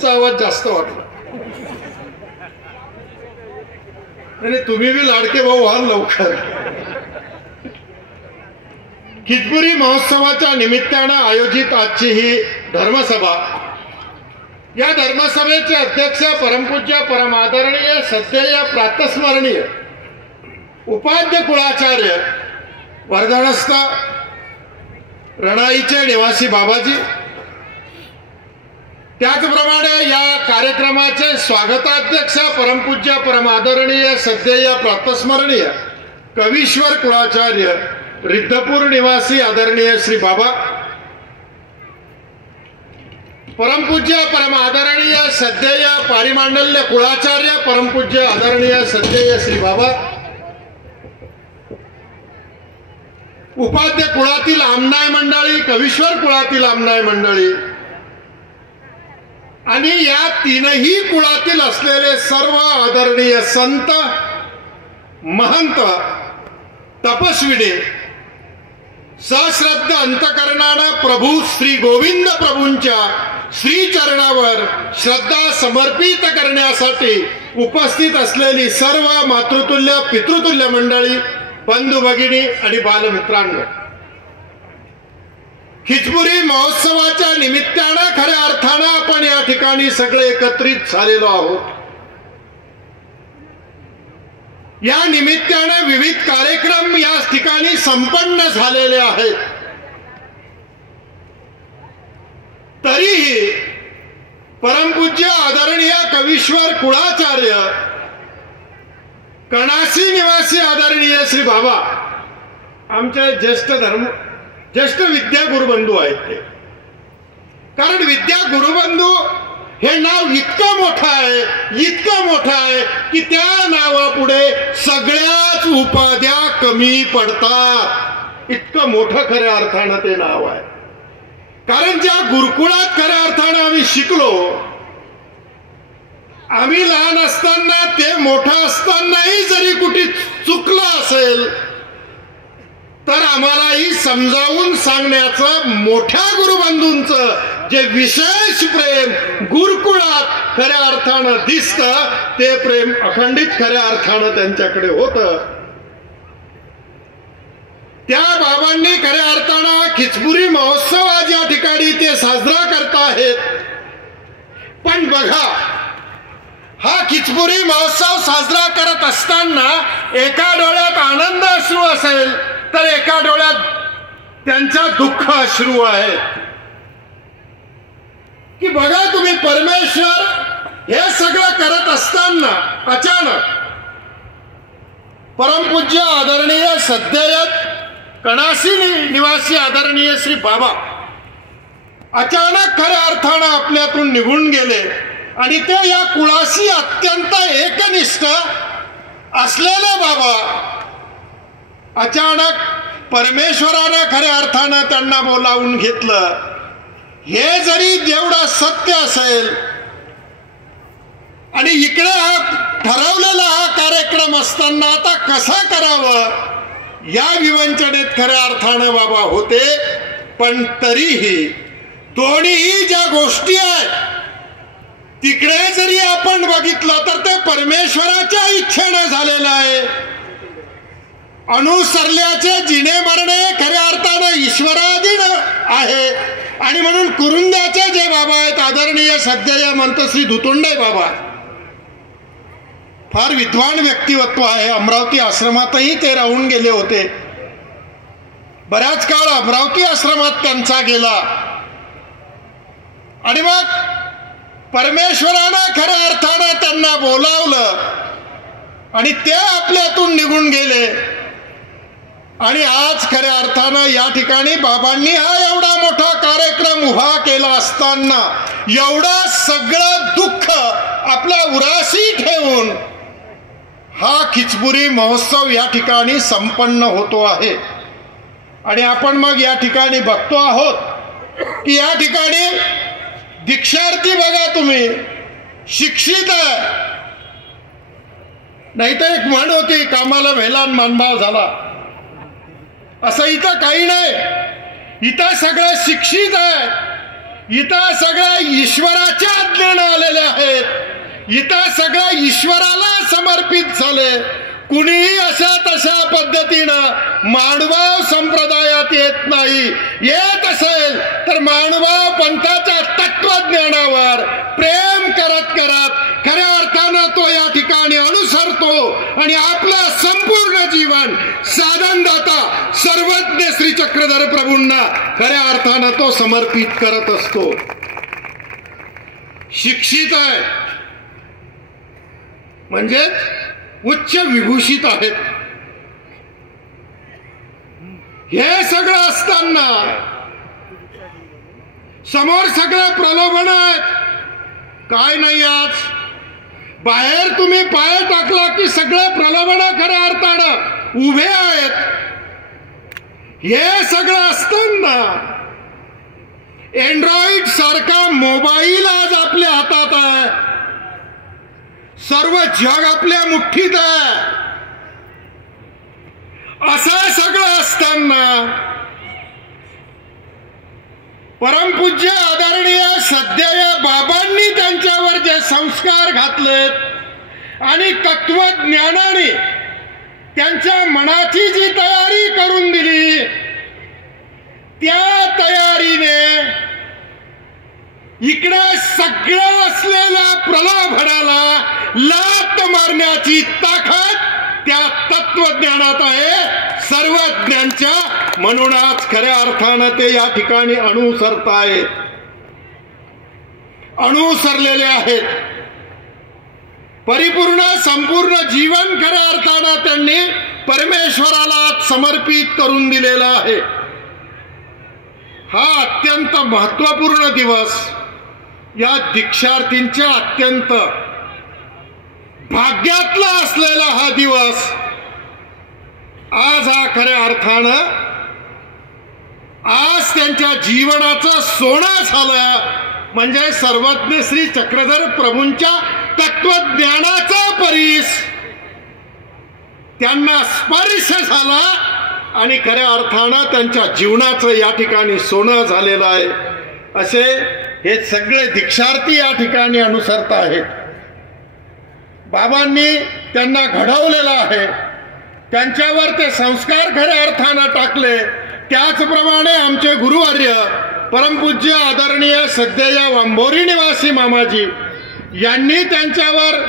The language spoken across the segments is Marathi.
तुमचा आवाज जास्त वाटला आणि तुम्ही बी लाडके भाऊ व्हाल लवकर. खिचपुरी महोत्सवाच्या निमित्तानं आयोजित आजची ही धर्मसभा, या धर्मसभेचे अध्यक्ष परमपूज्य परमादरणीय सद्येय प्रातस्मरणीय उपाध्य कुळाचार्य वर्धनस्थ रणाईचे निवासी बाबाजी, त्याचप्रमाणे या कार्यक्रमाचे स्वागताध्यक्ष परमपूज्य परमादरणीय सद्येय प्रातस्मरणीय कवीश्वर कुळाचार्य रिद्धपूर निवासी आदरणीय श्री बाबा, परमपूज्य परमादरणीय सद्येय पारिमांडल्य कुळाचार्य परमपूज्य आदरणीय सद्येय श्री बाबा, उपाध्य कुळातील आमनाय मंडळी, कवीश्वर कुळातील आमनाय मंडळी आणि या तीनही कुळातील असलेले सर्व आदरणीय संत, महंत, तपस्विनी, सश्रद्ध अंतकरणानं प्रभू श्री गोविंद प्रभूंच्या श्री चरणावर श्रद्धा समर्पित करण्यासाठी उपस्थित असलेली सर्व मातृतुल्य पितृतुल्य मंडळी, बंधू भगिनी आणि बालमित्रांनो, खिचपुरी महोत्सवाच्या निमित्तानं खऱ्या अर्थानं आपण या ठिकाणी सगळे एकत्रित झालेलो आहोत. या निमित्तानं विविध कार्यक्रम या ठिकाणी संपन्न झालेले आहेत. तरीही परमपूज्य आदरणीय कवीश्वर कुळाचार्य कणासी निवासी आदरणीय श्री बाबा आमचे ज्येष्ठ विद्या गुरुबंधू आहेत ते. कारण विद्या गुरुबंधू हे नाव इतकं मोठं आहे की त्या नावापुढे सगळ्याच उपाध्या कमी पडतात. इतकं मोठं खऱ्या अर्थानं ते नाव आहे. कारण ज्या गुरुकुळात खऱ्या अर्थानं आम्ही शिकलो, आम्ही लहान असताना, ते मोठं असतानाही जरी कुठे चुकलं असेल तर आम्हालाही समजावून सांगण्याचं मोठ्या गुरुबंधूंचं जे विशेष प्रेम गुरुकुळात खऱ्या अर्थानं दिसतं, ते प्रेम अखंडित खऱ्या अर्थानं त्यांच्याकडे होतं. त्या बाबांनी खऱ्या अर्थानं खिचपुरी महोत्सव आज या ठिकाणी ते साजरा करताहेत. पण बघा, हा खिचपुरी महोत्सव साजरा करत असताना एका डोळ्यात आनंद अश्रू असेल तर एका डोळ्यात त्यांचा दुःख अश्रू आहे. की बघा तुम्ही, परमेश्वर हे सगळं करत असताना अचानक परमपूज्य आदरणीय सद्येय कणासी निवासी आदरणीय श्री बाबा अचानक खऱ्या अर्थानं आपल्यातून निघून गेले आणि ते या कुळाशी अत्यंत एकनिष्ठ असलेले बाबा अचानक परमेश्वरानं खऱ्या अर्थानं त्यांना बोलावून घेतलं. हे जरी जेवढं सत्य असेल आणि इकडे हा ठरवलेला हा कार्यक्रम असताना आता कसा करावं या विवंचनेत खऱ्या अर्थानं बाबा होते. पण तरीही दोन्हीही ज्या गोष्टी आहेत तिकडे जरी आपण बघितलं तर ते परमेश्वराच्या इच्छेने झालेलं आहे. अनुसरल्याचे जिने मरणे खऱ्या अर्थानं ईश्वराधीन आहे. आणि म्हणून कुरुंद्याचे जे बाबा आहेत आदरणीय सद्येय मंतश्री धुतुंडे बाबा, फार विद्वान व्यक्तिमत्व आहे. अमरावती आश्रमातही ते राहून गेले होते. बराच काळ अमरावती आश्रमात त्यांचा गेला आणि मग परमेश्वरानं खऱ्या अर्थानं त्यांना बोलावलं आणि ते आपल्यातून निघून गेले. आणि आज खऱ्या अर्थानं या ठिकाणी बाबांनी हा एवढा मोठा कार्यक्रम उभा केला असताना एवढं सगळं दुःख आपल्या उराशी ठेवून हा खिचपुरी महोत्सव या ठिकाणी संपन्न होतो आहे. आणि आपण मग या ठिकाणी बघतो आहोत की या ठिकाणी दीक्षार्थी बघा तुम्ही, शिक्षित आहे. नाहीतर एक म्हण होती, कामाला वेलान मानभाव झाला. असं इथं काही नाही. इथं सगळं शिक्षित आहे. इथं सगळ्या ईश्वराच्या आज्ञेने आलेले आहेत, इथं सगळं ईश्वराला समर्पित झाले. कुणीही अशा तशा पद्धतीनं मानभाव संप्रदायात येत नाही. येत असेल तर मानभाव पंथाच्या तत्वज्ञानावर प्रेम करत करत खऱ्या अर्थानं तो या ठिकाणी अनुसरतो आणि आपलं संपूर्ण जीवन साधनदाता सर्वज्ञ श्री चक्रधर प्रभूंना खऱ्या अर्थानं तो समर्पित करत असतो. शिक्षित आहे म्हणजे उच्च विभूषित आहेत. हे सगळं असताना समोर सगळं प्रलोभन आहेत. काय नाही, आज बाहेर तुम्ही पाय टाकला की सगळे प्रलोभन खऱ्या अर्थानं उभे आहेत. हे सगळं असताना अँड्रॉइड सारखा मोबाईल आज आपल्या हातात आहे, सर्व जग आपल्या मुठीत आहे. असं सगळं असताना परमपूज्य आदरणीय सध्या बाबांनी त्यांच्यावर जे संस्कार घातलेत आणि तत्वज्ञानाने त्यांच्या मनाची जी तयारी करून दिली, त्या तयारीने इकडे सगळं असलेल्या प्रलोभनाला लात मारण्याची ताकद त्या तत्वज्ञानात आहे, सर्वज्ञांच्या. म्हणून आज खऱ्या अर्थानं ते या ठिकाणी अनुसरतायत, अनुसरलेले आहेत. परिपूर्ण संपूर्ण जीवन खऱ्या अर्थानं त्यांनी परमेश्वराला समर्पित करून दिलेला आहे. हा अत्यंत महत्वपूर्ण दिवस, या दीक्षार्थींच्या अत्यंत भाग्यातला असलेला हा दिवस आज हा खऱ्या अर्थानं आज त्यांच्या जीवनाचं सोनं झालं. म्हणजे सर्वज्ञ श्री चक्रधर प्रभूंच्या तत्वज्ञानाचा परीस त्यांना स्पर्श झाला आणि खऱ्या अर्थानं त्यांच्या जीवनाचं या ठिकाणी सोनं झालेलं आहे. असे हे सगळे दीक्षार्थी या ठिकाणी अनुसरत आहेत. बाबांनी त्यांना घडवलेलं आहे, त्यांच्यावर ते संस्कार खऱ्या अर्थानं टाकले. त्याचप्रमाणे आमचे गुरुवर्य परमपूज्य आदरणीय सध्या वांभोरी निवासी मामाजी यांनी त्यांच्यावर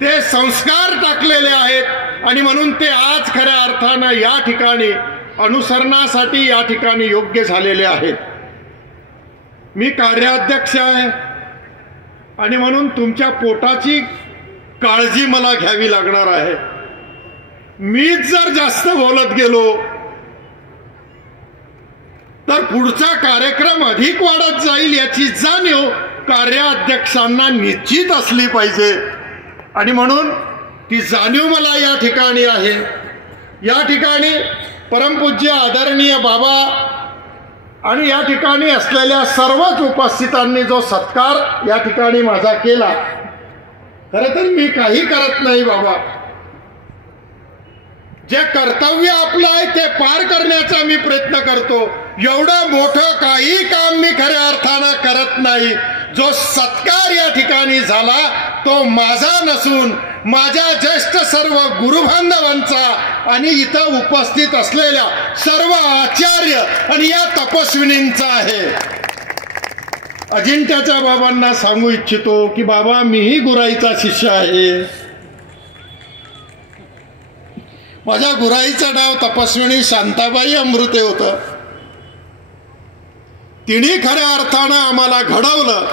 ते संस्कार टाकलेले आहेत आणि म्हणून ते आज खऱ्या अर्थानं या ठिकाणी अनुसरणासाठी या ठिकाणी योग्य झालेले आहेत. मी कार्याध्यक्ष आहे आणि म्हणून तुमच्या पोटाची काळजी मला घ्यावी लागणार आहे. मीच जर जास्त बोलत गेलो तर पुढचा कार्यक्रम अधिक वाढत जाईल, याची जाणीव कार्याध्यक्षांना निश्चित असली पाहिजे आणि म्हणून ती जाणीव मला या ठिकाणी आहे. या ठिकाणी परमपूज्य आदरणीय बाबा आणि या ठिकाणी असलेल्या सर्वच उपस्थितांनी जो सत्कार या ठिकाणी माझा केला, खरं तर मी काही करत नाही बाबा. जे कर्तव्य आपलं आहे ते पार करण्याचा मी प्रयत्न करतो. एवढं मोठं काही काम मी खऱ्या अर्थानं करत नाही. जो सत्कार या ठिकाणी झाला तो माझा नसून माझ्या ज्येष्ठ सर्व गुरुबांधवांचा आणि इथं उपस्थित असलेल्या सर्व आचार्य आणि या तपस्विनींचा आहे. अजिंठ्याच्या बाबांना सांगू इच्छितो की बाबा मीही गुराईचा शिष्य आहे. माझ्या गुराईचं नाव तपस्विनी शांताबाई अमृते होतं. तिने खऱ्या अर्थानं आम्हाला घडवलं.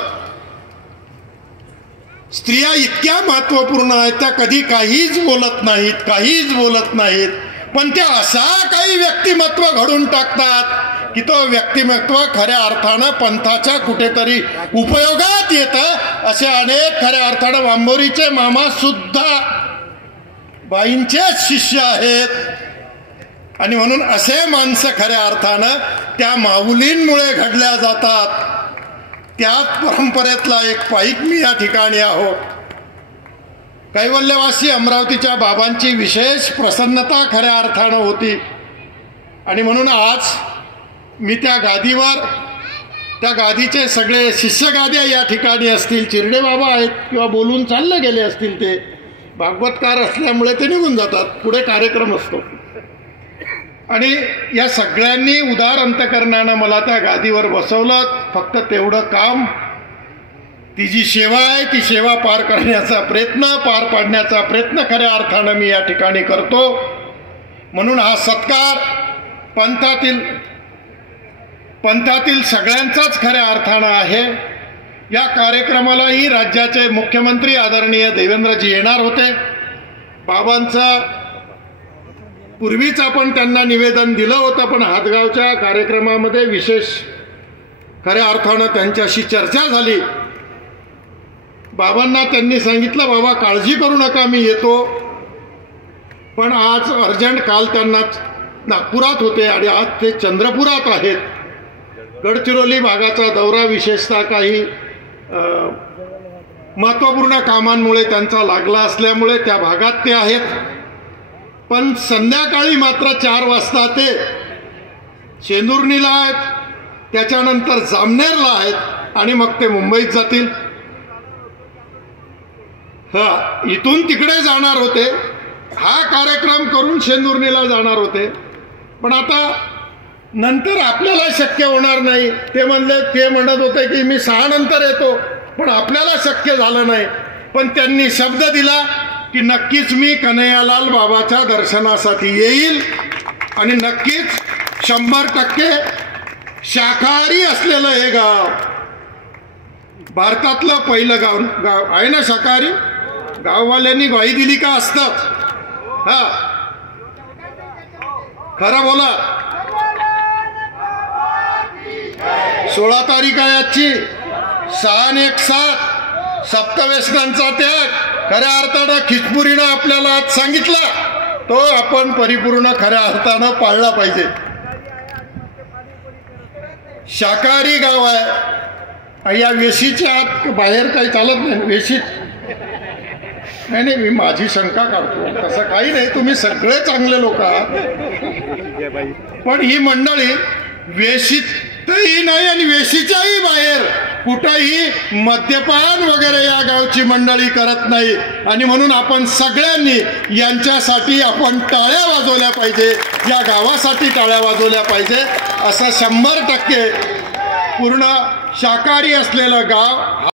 स्त्रिया इतक्या महत्वपूर्ण आहेत, त्या कधी काहीच बोलत नाहीत, पण त्या असा काही व्यक्तिमत्व घडून टाकतात की तो व्यक्तिमत्व खऱ्या अर्थानं पंथाच्या कुठेतरी उपयोगात येतं. असे अनेक खऱ्या अर्थानं वांबोरीचे मामा सुद्धा बाईंचेच शिष्य आहेत आणि म्हणून असे माणसं खऱ्या अर्थानं त्या माऊलींमुळे घडल्या जातात. त्याच परंपरेतला एक पाईक मी या ठिकाणी आहो. कैवल्यवासी अमरावतीच्या बाबांची विशेष प्रसन्नता खऱ्या अर्थानं होती आणि म्हणून आज मी त्या गादीवर त्या गादीचे सगळे शिष्य गाद्या या ठिकाणी असतील, चिरडे बाबा आहेत किंवा बोलून चालले गेले असतील, ते भागवतकार असल्यामुळे ते निघून जातात, पुढे कार्यक्रम असतो. आणि या सगळ्यांनी उदार अंतकरणानं मला त्या गादीवर बसवलं. फक्त तेवढं काम, ती जी सेवा आहे ती सेवा पार करण्याचा प्रयत्न, पार पाडण्याचा प्रयत्न खऱ्या अर्थानं मी या ठिकाणी करतो. म्हणून हा सत्कार पंथातील सगळ्यांचाच खऱ्या अर्थानं आहे. या कार्यक्रमालाही राज्याचे मुख्यमंत्री आदरणीय देवेंद्रजी येणार होते. बाबांचं पूर्वीच आपण त्यांना निवेदन दिलं होतं, पण हातगावच्या कार्यक्रमामध्ये विशेष खऱ्या अर्थानं त्यांच्याशी चर्चा झाली. बाबांना त्यांनी सांगितलं, बाबा काळजी करू नका, मी येतो. पण आज अर्जंट, काल त्यांना नागपुरात होते आणि आज ते चंद्रपुरात आहेत. गडचिरोली भागाचा दौरा, विशेषतः काही महत्त्वपूर्ण कामांमुळे त्यांचा लागला असल्यामुळे त्या भागात ते आहेत. पण संध्याकाळी मात्र 4 वाजता ते शेंदुर्णीला आहेत, त्याच्यानंतर जामनेरला आहेत आणि मग ते मुंबईत जातील. इथून तिकडे जाणार होते, हा कार्यक्रम करून शेंदुर्णीला जाणार होते. पण आता नंतर आपल्याला शक्य होणार नाही. ते म्हणत होते की मी 6 नंतर येतो, पण आपल्याला शक्य झालं नाही. पण त्यांनी शब्द दिला की नक्कीच मी कन्हैयालाल बाबाच्या दर्शनासाठी येईल आणि नक्कीच 100% शाकाहारी असलेलं हे गाव, भारतातलं पहिलं गाव आहे ना शाकाहारी. गाववाल्यांनी ग्वाही दिली का असतं? हा, खरं बोला. 16 तारीख आहे आजची. 6 आणि 1 7 सप्तव्यसनांचा त्याग खऱ्या अर्थानं खिचपुरीनं आपल्याला आज सांगितला, तो आपण परिपूर्ण खऱ्या अर्थानं पाळला पाहिजे. शाकाहारी गाव आहे. या वेशीच्या आत बाहेर काही चालत नाही. वेशीत नाही, मी माझी शंका काढतो, तसं काही नाही, तुम्ही सगळे चांगले लोक आहात. पण ही मंडळी वेशीतही नाही आणि वेशीच्याही बाहेर कुठंही मद्यपान वगैरे या गावची मंडळी करत नाही. आणि म्हणून आपण सगळ्यांनी यांच्यासाठी आपण टाळ्या वाजवल्या पाहिजे, या गावासाठी टाळ्या वाजवल्या पाहिजे. असं 100% पूर्ण शाकाहारी असलेलं गाव